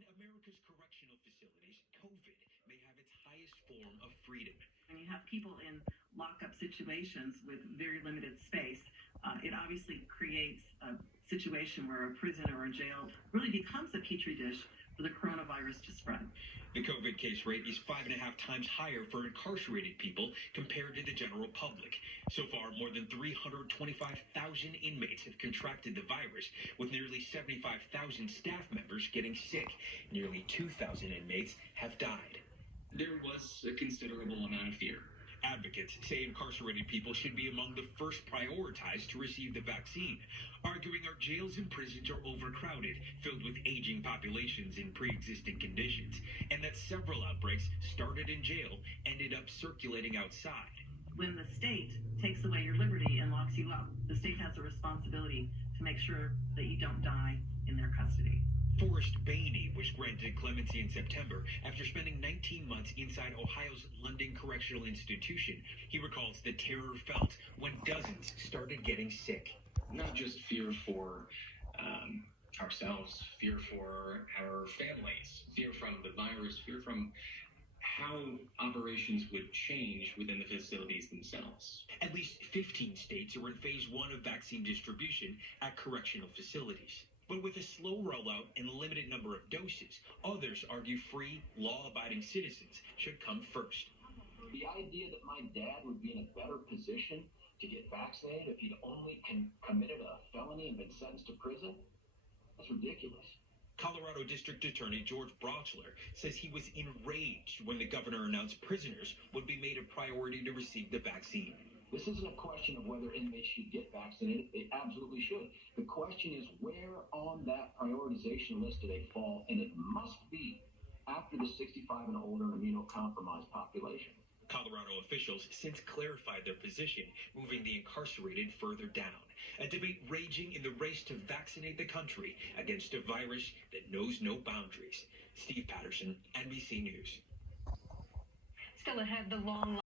In America's correctional facilities, COVID may have its highest form of freedom. When you have people in lockup situations with very limited space, it obviously creates a situation where a prison or a jail really becomes a petri dish for the coronavirus to spread. The COVID case rate is 5.5 times higher for incarcerated people compared to the general public. So far, more than 325,000 inmates have contracted the virus, with nearly 75,000 staff members getting sick. Nearly 2,000 inmates have died. There was a considerable amount of fear. Advocates say incarcerated people should be among the first prioritized to receive the vaccine, arguing our jails and prisons are overcrowded, filled with aging populations in pre-existing conditions, and that several outbreaks started in jail, ended up circulating outside. When the state takes away your liberty and locks you up, the state has a responsibility to make sure that you don't die in their custody. Forrest Bainey was granted clemency in September after spending 19 months inside Ohio's London Correctional Institution. He recalls the terror felt when dozens started getting sick. Not just fear for ourselves, fear for our families, fear from the virus, fear from how operations would change within the facilities themselves. At least 15 states are in phase 1 of vaccine distribution at correctional facilities. But with a slow rollout and a limited number of doses, others argue free, law-abiding citizens should come first. The idea that my dad would be in a better position to get vaccinated if he'd only committed a felony and been sentenced to prison, that's ridiculous. Colorado District Attorney George Brochler says he was enraged when the governor announced prisoners would be made a priority to receive the vaccine. This isn't a question of whether inmates should get vaccinated. They absolutely should. The question is, where on that prioritization list do they fall? And it must be after the 65 and older immunocompromised population. Colorado officials since clarified their position, moving the incarcerated further down. A debate raging in the race to vaccinate the country against a virus that knows no boundaries. Steve Patterson, NBC News. Still ahead, the long